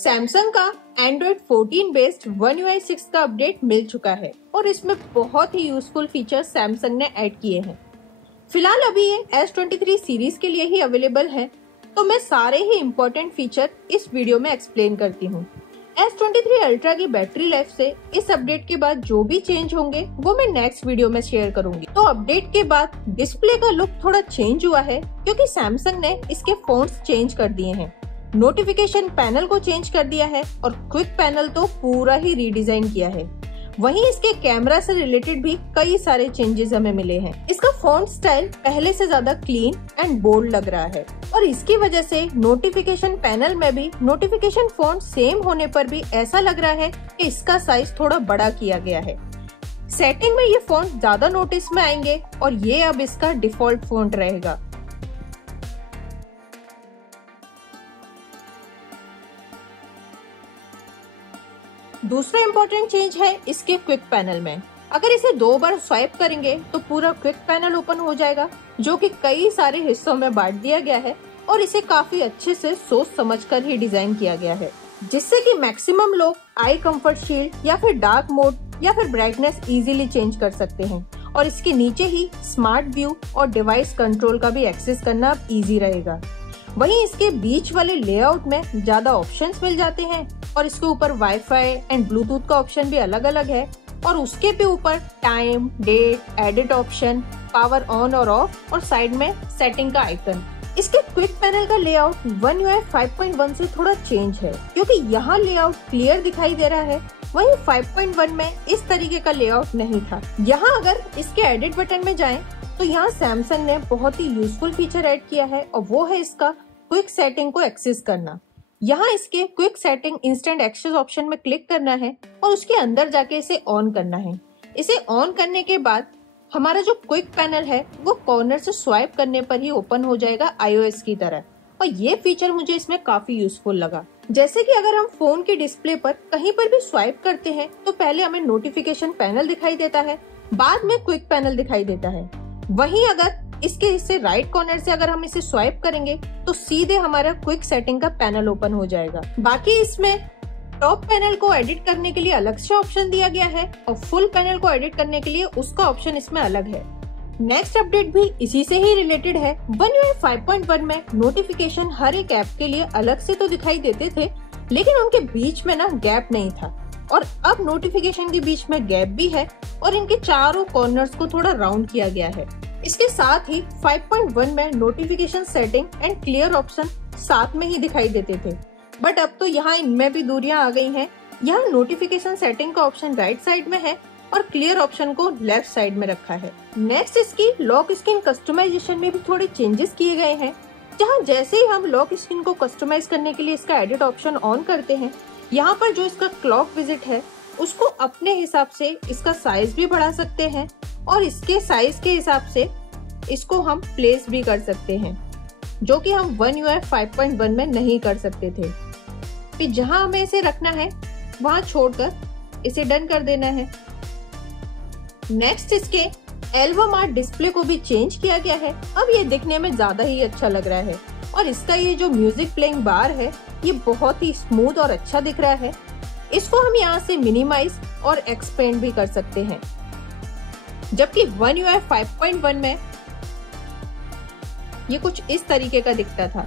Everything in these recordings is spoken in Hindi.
सैमसंग का Android 14 बेस्ड One UI 6 का अपडेट मिल चुका है और इसमें बहुत ही यूजफुल फीचर्स सैमसंग ने ऐड किए हैं। फिलहाल अभी ये S23 सीरीज के लिए ही अवेलेबल है, तो मैं सारे ही इम्पोर्टेंट फीचर इस वीडियो में एक्सप्लेन करती हूँ। S23 अल्ट्रा की बैटरी लाइफ से इस अपडेट के बाद जो भी चेंज होंगे वो मैं नेक्स्ट वीडियो में शेयर करूंगी। तो अपडेट के बाद डिस्प्ले का लुक थोड़ा चेंज हुआ है क्योंकि सैमसंग ने इसके फॉन्ट्स चेंज कर दिए हैं। नोटिफिकेशन पैनल को चेंज कर दिया है और क्विक पैनल तो पूरा ही रीडिजाइन किया है। वहीं इसके कैमरा से रिलेटेड भी कई सारे चेंजेस हमें मिले हैं। इसका फॉन्ट स्टाइल पहले से ज्यादा क्लीन एंड बोल्ड लग रहा है और इसकी वजह से नोटिफिकेशन पैनल में भी नोटिफिकेशन फॉन्ट सेम होने पर भी ऐसा लग रहा है कि इसका साइज थोड़ा बड़ा किया गया है। सेटिंग में ये फॉन्ट ज्यादा नोटिस में आएंगे और ये अब इसका डिफॉल्ट फॉन्ट रहेगा। दूसरा इम्पोर्टेंट चेंज है इसके क्विक पैनल में। अगर इसे 2 बार स्वाइप करेंगे तो पूरा क्विक पैनल ओपन हो जाएगा, जो कि कई सारे हिस्सों में बांट दिया गया है और इसे काफी अच्छे से सोच समझकर ही डिजाइन किया गया है, जिससे कि मैक्सिमम लोग आई कंफर्ट शील्ड या फिर डार्क मोड या फिर ब्राइटनेस इजीली चेंज कर सकते हैं और इसके नीचे ही स्मार्ट व्यू और डिवाइस कंट्रोल का भी एक्सेस करना अब इजी रहेगा। वहीं इसके बीच वाले लेआउट में ज्यादा ऑप्शंस मिल जाते हैं और इसके ऊपर वाईफाई एंड ब्लूटूथ का ऑप्शन भी अलग अलग है और उसके भी ऊपर time, date, edit option, power on और ऑफ और साइड में सेटिंग का आइकन। इसके क्विक पैनल का लेआउट One UI 5.1 से थोड़ा चेंज है क्योंकि यहाँ लेआउट क्लियर दिखाई दे रहा है, वहीं 5.1 में इस तरीके का लेआउट नहीं था। यहाँ अगर इसके एडिट बटन में जाएं तो यहाँ सैमसंग ने बहुत ही यूजफुल फीचर ऐड किया है और वो है इसका क्विक सेटिंग को एक्सेस करना। यहाँ इसके quick setting instant access option में क्लिक करना है और उसके अंदर जाके इसे ऑन करना है। इसे ऑन करने के बाद हमारा जो क्विक पैनल है वो कॉर्नर से स्वाइप करने पर ही ओपन हो जाएगा iOS की तरह और ये फीचर मुझे इसमें काफी यूजफुल लगा। जैसे कि अगर हम फोन की डिस्प्ले पर कहीं पर भी स्वाइप करते हैं तो पहले हमें नोटिफिकेशन पैनल दिखाई देता है, बाद में क्विक पैनल दिखाई देता है। वहीं अगर इसके हिस्से राइट कॉर्नर से अगर हम इसे स्वाइप करेंगे तो सीधे हमारा क्विक सेटिंग का पैनल ओपन हो जाएगा। बाकी इसमें टॉप पैनल को एडिट करने के लिए अलग से ऑप्शन दिया गया है और फुल पैनल को एडिट करने के लिए उसका ऑप्शन इसमें अलग है। नेक्स्ट अपडेट भी इसी से ही रिलेटेड है। One UI 5.1 में नोटिफिकेशन हर एक ऐप के लिए अलग से तो दिखाई देते थे, लेकिन उनके बीच में ना गैप नहीं था और अब नोटिफिकेशन के बीच में गैप भी है और इनके चारों कॉर्नर्स को थोड़ा राउंड किया गया है। इसके साथ ही 5.1 में notification setting and clear option साथ में ही दिखाई देते थे, बट अब तो यहाँ इनमें भी दूरियां आ गई हैं। यहाँ नोटिफिकेशन सेटिंग का ऑप्शन राइट साइड में है और क्लियर ऑप्शन को लेफ्ट साइड में रखा है। नेक्स्ट इसकी लॉक स्क्रीन कस्टमाइजेशन में भी थोड़े चेंजेस किए गए हैं, जहाँ जैसे ही हम लॉक स्क्रीन को कस्टमाइज करने के लिए इसका एडिट ऑप्शन ऑन करते हैं, यहाँ पर जो इसका क्लॉक विजिट है उसको अपने हिसाब से इसका साइज भी बढ़ा सकते हैं और इसके साइज के हिसाब से इसको हम प्लेस भी कर सकते हैं, जो कि हम One UI 5.1 में नहीं कर सकते थे। फिर जहां हमें इसे रखना है वहां छोड़कर इसे डन कर देना है। नेक्स्ट इसके एल्बम आर्ट डिस्प्ले को भी चेंज किया गया है। अब ये दिखने में ज्यादा ही अच्छा लग रहा है और इसका ये जो म्यूजिक प्लेइंग बार है ये बहुत ही स्मूथ और अच्छा दिख रहा है। इसको हम यहाँ से मिनिमाइज और एक्सपेंड भी कर सकते हैं, जबकि One UI 5.1 में ये कुछ इस तरीके का दिखता था।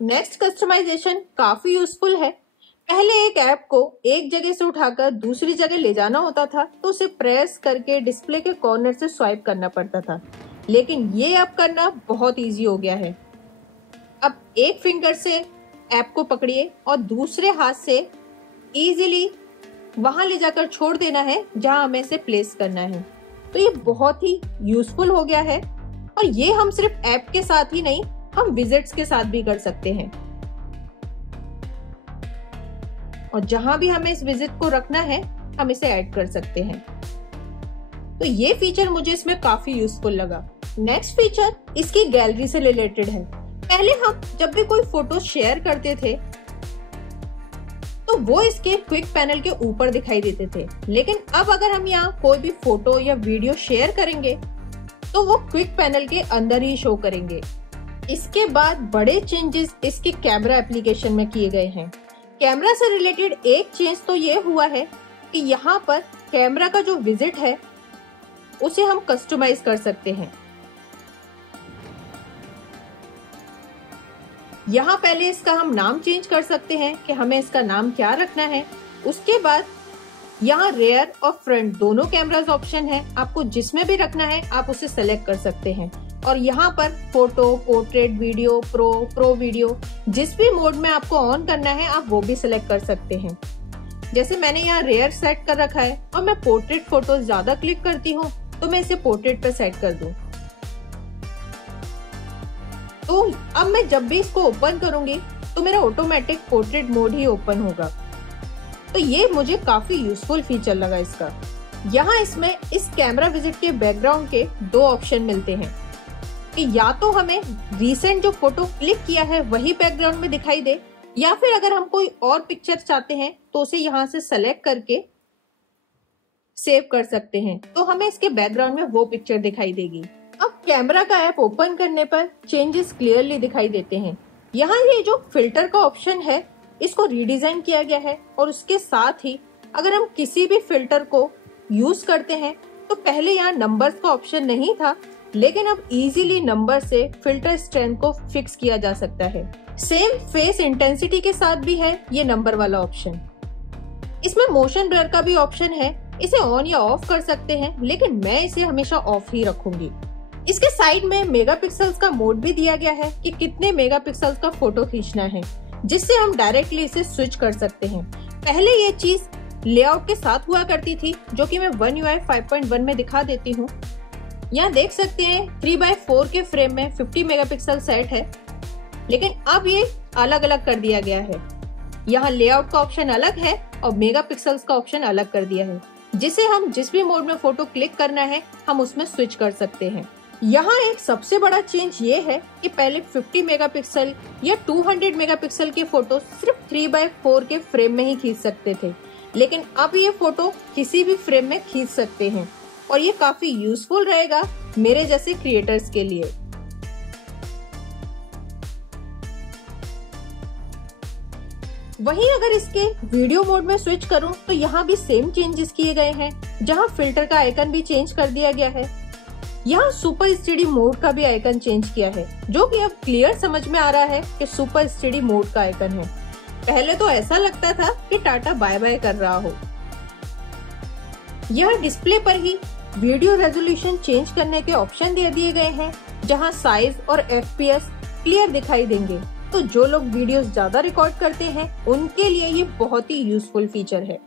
नेक्स्ट कस्टमाइजेशन काफी यूजफुल है। पहले एक ऐप को एक जगह से उठाकर दूसरी जगह ले जाना होता था तो उसे प्रेस करके डिस्प्ले के कॉर्नर से स्वाइप करना पड़ता था, लेकिन ये अब करना बहुत इजी हो गया है। अब एक फिंगर से ऐप को पकड़िए और दूसरे हाथ से इजीली वहां ले जाकर छोड़ देना है जहां हमें इसे प्लेस करना है। तो ये बहुत ही यूजफुल हो गया है और ये हम सिर्फ ऐप के साथ ही नहीं, हम विजिट्स के साथ भी कर सकते हैं और जहां भी हमें इस विजिट को रखना है हम इसे ऐड कर सकते हैं। तो ये फीचर मुझे इसमें काफी यूजफुल लगा। नेक्स्ट फीचर इसकी गैलरी से रिलेटेड है। पहले हम जब भी कोई फोटो शेयर करते थे तो वो इसके क्विक पैनल के ऊपर दिखाई देते थे, लेकिन अब अगर हम यहाँ कोई भी फोटो या वीडियो शेयर करेंगे तो वो क्विक पैनल के अंदर ही शो करेंगे। इसके बाद बड़े चेंजेस इसके कैमरा एप्लीकेशन में किए गए हैं। कैमरा से रिलेटेड एक चेंज तो ये हुआ है कि यहाँ पर कैमरा का जो विजिट है उसे हम कस्टमाइज कर सकते हैं। यहाँ पहले इसका हम नाम चेंज कर सकते हैं कि हमें इसका नाम क्या रखना है। उसके बाद यहाँ रेयर और फ्रंट दोनों कैमरास ऑप्शन है, आपको जिसमें भी रखना है आप उसे सेलेक्ट कर सकते हैं। और यहाँ पर photo, portrait, video, pro video, जिस भी मोड में आपको ऑन करना है आप वो भी सिलेक्ट कर सकते हैं। जैसे मैंने यहाँ रेयर सेट कर रखा है और मैं पोर्ट्रेट फोटो ज्यादा क्लिक करती हूँ तो मैं इसे पोर्ट्रेट पे सेट कर दूं। तो अब मैं जब भी इसको ओपन करूंगी तो मेरा ऑटोमेटिक पोर्ट्रेट मोड ही ओपन होगा। तो ये मुझे काफी यूजफुल फीचर लगा इसका। यहाँ इसमें इस कैमरा विजिट के बैकग्राउंड के दो ऑप्शन मिलते हैं कि या तो हमें रिसेंट जो फोटो क्लिक किया है वही बैकग्राउंड में दिखाई दे, या फिर अगर हम कोई और पिक्चर चाहते हैं तो उसे यहाँ से सेलेक्ट करके सेव कर सकते हैं, तो हमें इसके बैकग्राउंड में वो पिक्चर दिखाई देगी। अब कैमरा का ऐप ओपन करने पर चेंजेस क्लियरली दिखाई देते हैं। यहाँ ये जो फिल्टर का ऑप्शन है इसको रीडिजाइन किया गया है और उसके साथ ही अगर हम किसी भी फिल्टर को यूज करते हैं तो पहले यहाँ नंबर्स का ऑप्शन नहीं था, लेकिन अब इजीली नंबर से फिल्टर स्ट्रेंथ को फिक्स किया जा सकता है। सेम फेस इंटेंसिटी के साथ भी है ये नंबर वाला ऑप्शन। इसमें मोशन ब्लर का भी ऑप्शन है, इसे ऑन या ऑफ कर सकते हैं, लेकिन मैं इसे हमेशा ऑफ ही रखूंगी। इसके साइड में मेगापिक्सल्स का मोड भी दिया गया है कि कितने मेगापिक्सल्स का फोटो खींचना है, जिससे हम डायरेक्टली इसे स्विच कर सकते हैं। पहले ये चीज लेआउट के साथ हुआ करती थी, जो कि मैं One UI 5.1 में दिखा देती हूँ। यहाँ देख सकते हैं 3x4 के फ्रेम में 50 मेगापिक्सल सेट है, लेकिन अब ये अलग अलग कर दिया गया है। यहाँ लेआउट का ऑप्शन अलग है और मेगापिक्सल्स का ऑप्शन अलग कर दिया है, जिसे हम जिस भी मोड में फोटो क्लिक करना है हम उसमें स्विच कर सकते हैं। यहाँ एक सबसे बड़ा चेंज ये है कि पहले 50 मेगापिक्सल या 200 मेगापिक्सल के फोटो सिर्फ 3x4 के फ्रेम में ही खींच सकते थे, लेकिन अब ये फोटो किसी भी फ्रेम में खींच सकते हैं और ये काफी यूजफुल रहेगा मेरे जैसे क्रिएटर्स के लिए। वहीं अगर इसके वीडियो मोड में स्विच करूं तो यहाँ भी सेम चेंजेस किए गए हैं, जहाँ फिल्टर का आइकन भी चेंज कर दिया गया है। यहाँ सुपर स्टडी मोड का भी आइकन चेंज किया है, जो कि अब क्लियर समझ में आ रहा है कि सुपर स्टडी मोड का आइकन है। पहले तो ऐसा लगता था कि टाटा बाय बाय कर रहा हो। यह डिस्प्ले पर ही वीडियो रेजोल्यूशन चेंज करने के ऑप्शन दे दिए गए हैं, जहां साइज और FPS क्लियर दिखाई देंगे। तो जो लोग वीडियोस ज्यादा रिकॉर्ड करते हैं उनके लिए ये बहुत ही यूजफुल फीचर है।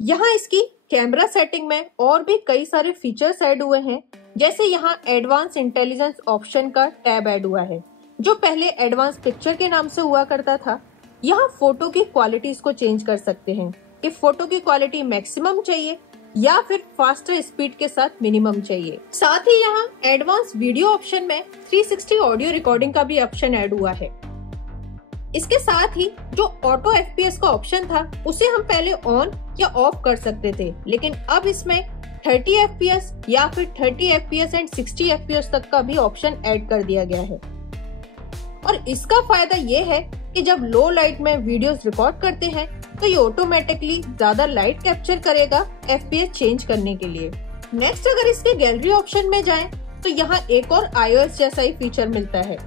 यहाँ इसकी कैमरा सेटिंग में और भी कई सारे फीचर्स ऐड हुए हैं, जैसे यहाँ एडवांस इंटेलिजेंस ऑप्शन का टैब ऐड हुआ है, जो पहले एडवांस पिक्चर के नाम से हुआ करता था। यहाँ फोटो की क्वालिटीज को चेंज कर सकते हैं कि फोटो की क्वालिटी मैक्सिमम चाहिए या फिर फास्टर स्पीड के साथ मिनिमम चाहिए। साथ ही यहाँ एडवांस वीडियो ऑप्शन में 360 ऑडियो रिकॉर्डिंग का भी ऑप्शन ऐड हुआ है। इसके साथ ही जो ऑटो FPS का ऑप्शन था उसे हम पहले ऑन या ऑफ कर सकते थे, लेकिन अब इसमें 30 FPS या फिर 30 FPS एंड 60 FPS तक का भी ऑप्शन ऐड कर दिया गया है। और इसका फायदा ये है कि जब लो लाइट में वीडियोस रिकॉर्ड करते हैं तो ये ऑटोमेटिकली ज्यादा लाइट कैप्चर करेगा FPS चेंज करने के लिए। नेक्स्ट अगर इसके गैलरी ऑप्शन में जाएं तो यहाँ एक और iOS जैसा ही फीचर मिलता है,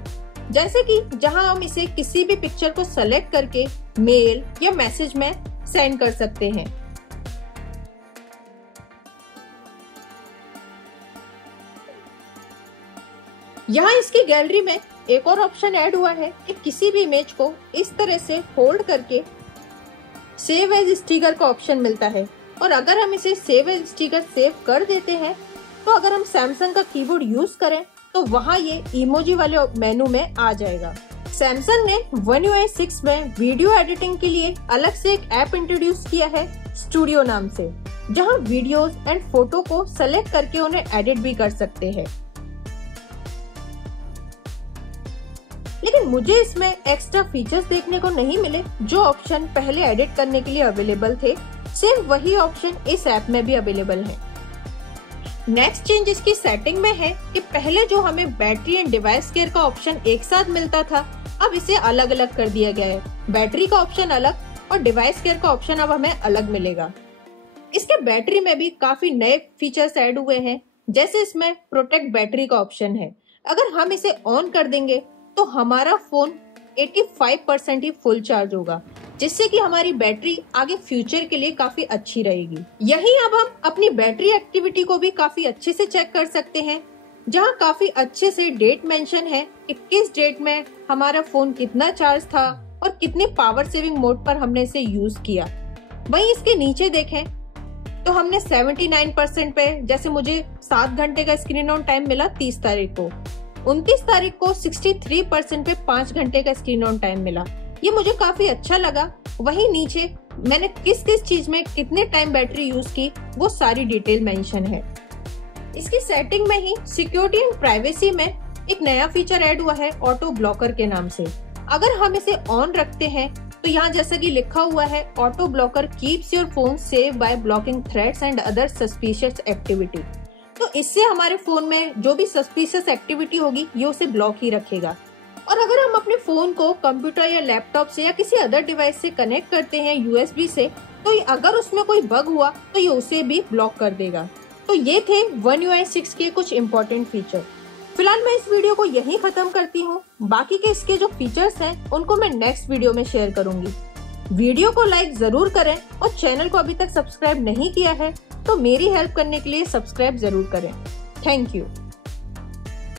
जैसे कि जहां हम इसे किसी भी पिक्चर को सेलेक्ट करके मेल या मैसेज में सेंड कर सकते हैं। यहाँ इसकी गैलरी में एक और ऑप्शन ऐड हुआ है कि किसी भी इमेज को इस तरह से होल्ड करके सेव एज स्टिकर का ऑप्शन मिलता है, और अगर हम इसे सेव एज स्टिकर सेव कर देते हैं तो अगर हम सैमसंग का कीबोर्ड यूज करें तो वहाँ ये इमोजी वाले मेनू में आ जाएगा। सैमसंग ने One UI 6 में वीडियो एडिटिंग के लिए अलग से एक ऐप इंट्रोड्यूस किया है स्टूडियो नाम से, जहाँ वीडियोस एंड फोटो को सेलेक्ट करके उन्हें एडिट भी कर सकते हैं। लेकिन मुझे इसमें एक्स्ट्रा फीचर्स देखने को नहीं मिले जो ऑप्शन पहले एडिट करने के लिए अवेलेबल थे। सिर्फ वही ऑप्शन इस ऐप में भी अवेलेबल है। नेक्स्ट चेंज इसकी सेटिंग में है कि पहले जो हमें बैटरी एंड डिवाइस केयर का ऑप्शन एक साथ मिलता था, अब इसे अलग अलग कर दिया गया है। बैटरी का ऑप्शन अलग और डिवाइस केयर का ऑप्शन अब हमें अलग मिलेगा। इसके बैटरी में भी काफी नए फीचर्स ऐड हुए हैं, जैसे इसमें प्रोटेक्ट बैटरी का ऑप्शन है। अगर हम इसे ऑन कर देंगे तो हमारा फोन 85% ही फुल चार्ज होगा, जिससे कि हमारी बैटरी आगे फ्यूचर के लिए काफी अच्छी रहेगी। यहीं अब हम अपनी बैटरी एक्टिविटी को भी काफी अच्छे से चेक कर सकते हैं, जहां काफी अच्छे से डेट मेंशन है कि किस डेट में हमारा फोन कितना चार्ज था और कितने पावर सेविंग मोड पर हमने इसे यूज किया। वहीं इसके नीचे देखें तो हमने 79% पे, जैसे मुझे 7 घंटे का स्क्रीन ऑन टाइम मिला 30 तारीख को, 29 तारीख को 63% पे 5 घंटे का स्क्रीन ऑन टाइम मिला। ये मुझे काफी अच्छा लगा। वहीं नीचे मैंने किस किस चीज में कितने टाइम बैटरी यूज की वो सारी डिटेल मेंशन है। इसकी सेटिंग में ही सिक्योरिटी एंड प्राइवेसी में एक नया फीचर ऐड हुआ है ऑटो ब्लॉकर के नाम से। अगर हम इसे ऑन रखते हैं तो यहाँ जैसा कि लिखा हुआ है, auto blocker keeps your phone safe by blocking threads and other suspicious activity. तो इससे हमारे फोन में जो भी सस्पिशियस एक्टिविटी होगी ये उसे ब्लॉक ही रखेगा। और अगर हम अपने फोन को कंप्यूटर या लैपटॉप से या किसी अदर डिवाइस से कनेक्ट करते हैं USB से, तो अगर उसमें कोई बग हुआ तो ये उसे भी ब्लॉक कर देगा। तो ये थे One UI 6 के कुछ इम्पोर्टेंट फीचर। फिलहाल मैं इस वीडियो को यहीं खत्म करती हूँ। बाकी के इसके जो फीचर्स हैं उनको मैं नेक्स्ट वीडियो में शेयर करूंगी। वीडियो को लाइक जरूर करें और चैनल को अभी तक सब्सक्राइब नहीं किया है तो मेरी हेल्प करने के लिए सब्सक्राइब जरूर करें। Thank you.